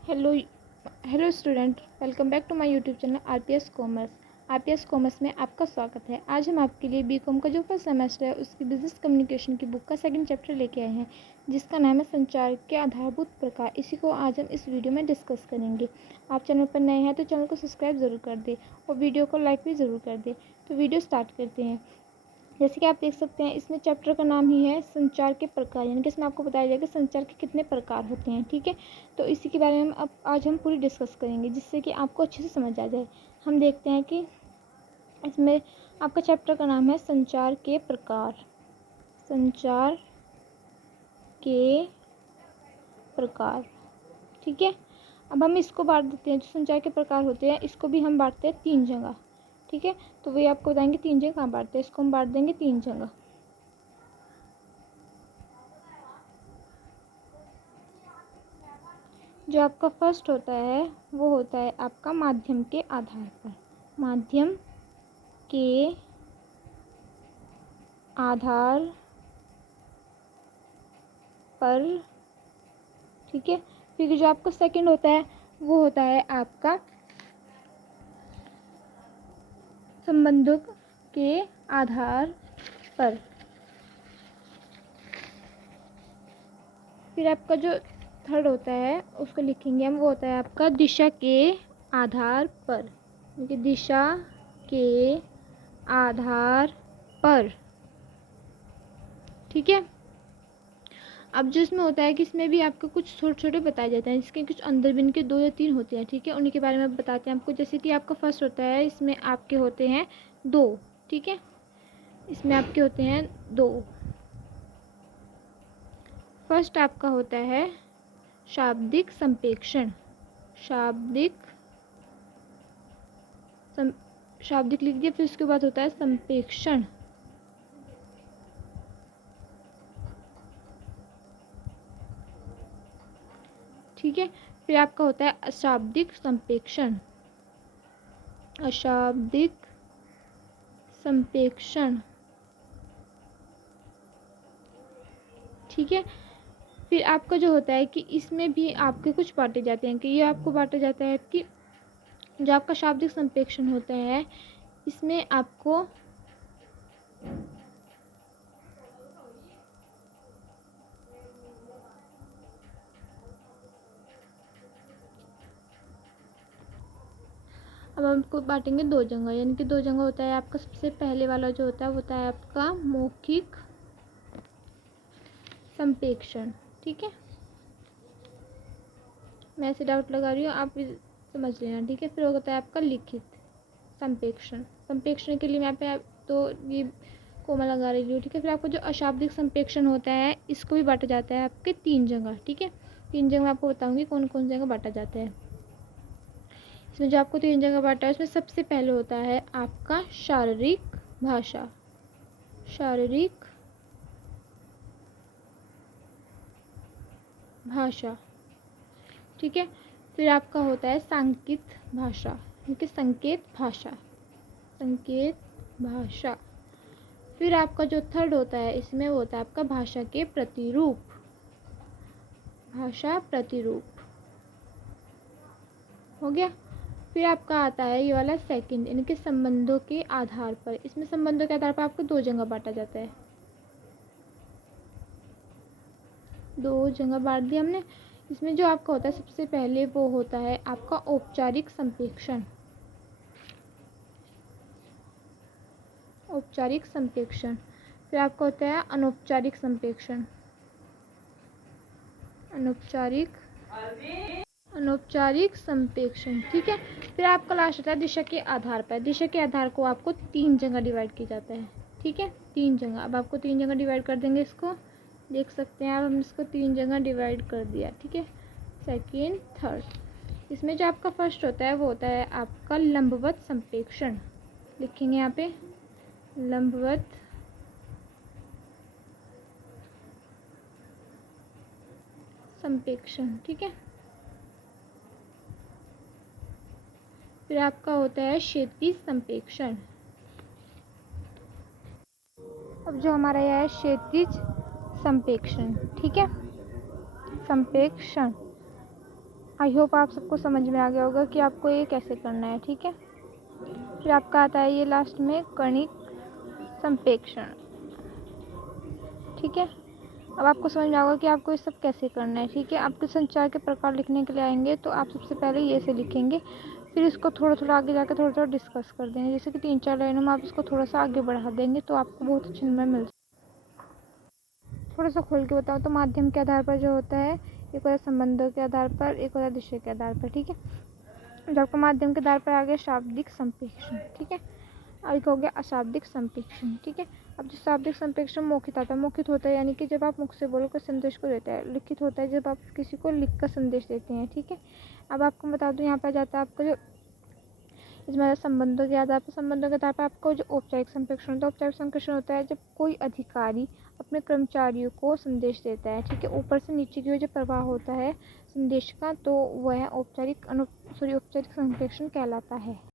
Hello hello student, welcome back to my YouTube channel RPS commerce. RPS commerce में आपका स्वागत है। आज हम आपके लिए बीकॉम का जो फर्स्ट सेमेस्टर है उसकी बिजनेस कम्युनिकेशन की बुक का सेकंड चैप्टर लेके आए हैं, जिसका नाम है संचार के आधारभूत प्रकार। इसी को आज हम इस वीडियो में डिस्कस करेंगे। आप चैनल पर नए हैं तो चैनल को सब्सक्राइब ज़रूर कर दें और वीडियो को लाइक भी ज़रूर कर दें। तो वीडियो स्टार्ट करते हैं। जैसे कि आप देख सकते हैं, इसमें चैप्टर का नाम ही है संचार के प्रकार, यानी कि इसमें आपको बताया जाएगा संचार के कितने प्रकार होते हैं। ठीक है, तो इसी के बारे में अब आज हम पूरी डिस्कस करेंगे, जिससे कि आपको अच्छे से समझ आ जाए। हम देखते हैं कि इसमें आपका चैप्टर का नाम है संचार के प्रकार। संचार के प्रकार, ठीक है। अब हम इसको बांट देते हैं, जो संचार के प्रकार होते हैं इसको भी हम बांटते हैं 3 जगह। ठीक है, तो वही आपको बताएंगे 3 जगह कहाँ बांटते हैं। इसको हम बांट देंगे 3 जगह। जो आपका फर्स्ट होता है वो होता है आपका माध्यम के आधार पर। माध्यम के आधार पर, ठीक है। फिर जो आपका सेकंड होता है वो होता है आपका संबंधों के आधार पर। फिर आपका जो थर्ड होता है उसको लिखेंगे हम, वो होता है आपका दिशा के आधार पर। क्योंकि दिशा के आधार पर, ठीक है। अब जो इसमें होता है कि इसमें भी आपको कुछ छोटे छोटे बताए जाते हैं, जिसके कुछ अंदर भी इनके 2 या 3 होते हैं। ठीक है, उन्हीं के बारे में बताते हैं आपको। जैसे कि आपका फर्स्ट होता है, इसमें आपके होते हैं 2। ठीक है, इसमें आपके होते हैं 2। फर्स्ट आपका होता है शाब्दिक संप्रेषण। शाब्दिक लिख दिया, फिर उसके बाद होता है संप्रेषण। ठीक है, फिर आपका होता है अशाब्दिक संप्रेषण। अशाब्दिक संप्रेषण, ठीक है। फिर आपका जो होता है कि इसमें भी आपके कुछ बांटे जाते हैं, कि ये आपको बांटा जाता है कि जो आपका शाब्दिक संप्रेषण होता है इसमें आपको अब हमको बांटेंगे 2 जगह, यानी कि 2 जगह होता है आपका। सबसे पहले वाला जो होता है वो होता है आपका मौखिक संप्रेषण। ठीक है, मैं ऐसे डाउट लगा रही हूँ, आप समझ लेना। ठीक है, फिर होता है आपका लिखित संप्रेषण। संप्रेषण के लिए मैं यहाँ पे तो ये कोमा लगा रही हूँ। ठीक है, फिर आपको जो अशाब्दिक संप्रेषण होता है इसको भी बांटा जाता है आपके 3 जगह। ठीक है, 3 जगह मैं आपको बताऊंगी कौन कौन जगह बांटा जाता है। इसमें जो आपको 3 जगह बांटा है उसमें सबसे पहले होता है आपका शारीरिक भाषा। शारीरिक भाषा, ठीक है। फिर आपका होता है सांकेत भाषा, यानी कि संकेत भाषा। संकेत भाषा। फिर आपका जो थर्ड होता है इसमें वो होता है आपका भाषा के प्रतिरूप। भाषा प्रतिरूप हो गया। फिर आपका आता है ये वाला सेकंड, यानी कि संबंधों के आधार पर। इसमें संबंधों के आधार पर आपको 2 जगह बांटा जाता है। 2 जगह बांट दिया हमने। इसमें जो आपका होता है सबसे पहले वो होता है आपका औपचारिक संप्रेषण। औपचारिक संप्रेषण। फिर आपका होता है अनौपचारिक संप्रेषण। अनौपचारिक संप्रेषण, ठीक है। फिर आपका लास्ट होता है दिशा के आधार पर। दिशा के आधार को आपको 3 जगह डिवाइड किया जाता है। ठीक है, 3 जगह। अब आपको 3 जगह डिवाइड कर देंगे। इसको देख सकते हैं आप, हम इसको 3 जगह डिवाइड कर दिया। ठीक है, सेकेंड थर्ड। इसमें जो आपका फर्स्ट होता है वो होता है आपका लंबवत संप्रेषण। लिखेंगे यहाँ पे लंबवत संप्रेषण, ठीक है। फिर आपका होता है क्षैतिज संप्रेषण। अब जो हमारा यह है क्षैतिज संप्रेषण, ठीक है। संप्रेषण आई होप आप सबको समझ में आ गया होगा कि आपको ये कैसे करना है। ठीक है, फिर आपका आता है ये लास्ट में कणिक संप्रेक्षण। ठीक है, अब आपको समझ में आएगा कि आपको ये सब कैसे करना है। ठीक है, आपके संचार के प्रकार लिखने के लिए आएंगे तो आप सबसे पहले ये से लिखेंगे, फिर इसको थोड़ा थोड़ा आगे जाकर थोड़ा थोड़ा डिस्कस कर देंगे। जैसे कि 3-4 लाइनों में आप इसको थोड़ा सा आगे बढ़ा देंगे तो आपको बहुत अच्छे नंबर मिल जाए। थोड़ा सा खोल के बताओ तो माध्यम के आधार पर जो होता है, एक होता है संबंधों के आधार पर, एक होता है विषय के आधार पर। ठीक है, जब आपका माध्यम के आधार पर आ गया शाब्दिक संप्रेक्षण। ठीक है, और एक हो गया अशाब्दिक संप्रेक्षण। ठीक है, अब जो शाब्दिक संप्रेक्षण मौखिक आता है, मौखिक होता है यानी कि जब आप मुख से बोलकर संदेश को देते हैं। लिखित होता है जब आप किसी को लिख कर संदेश देते हैं। ठीक है, अब आपको बता दूं यहाँ पर जाता है आपका जो इसमें संबंधों के आधार पर, संबंधों के आधार पर आपको जो औपचारिक संप्रेक्षण होता है, औपचारिक संप्रेक्षण होता है जब कोई अधिकारी अपने कर्मचारियों को संदेश देता है। ठीक है, ऊपर से नीचे की ओर जो प्रवाह होता है संदेश का, तो वह औपचारिक औपचारिक संप्रेक्षण कहलाता है।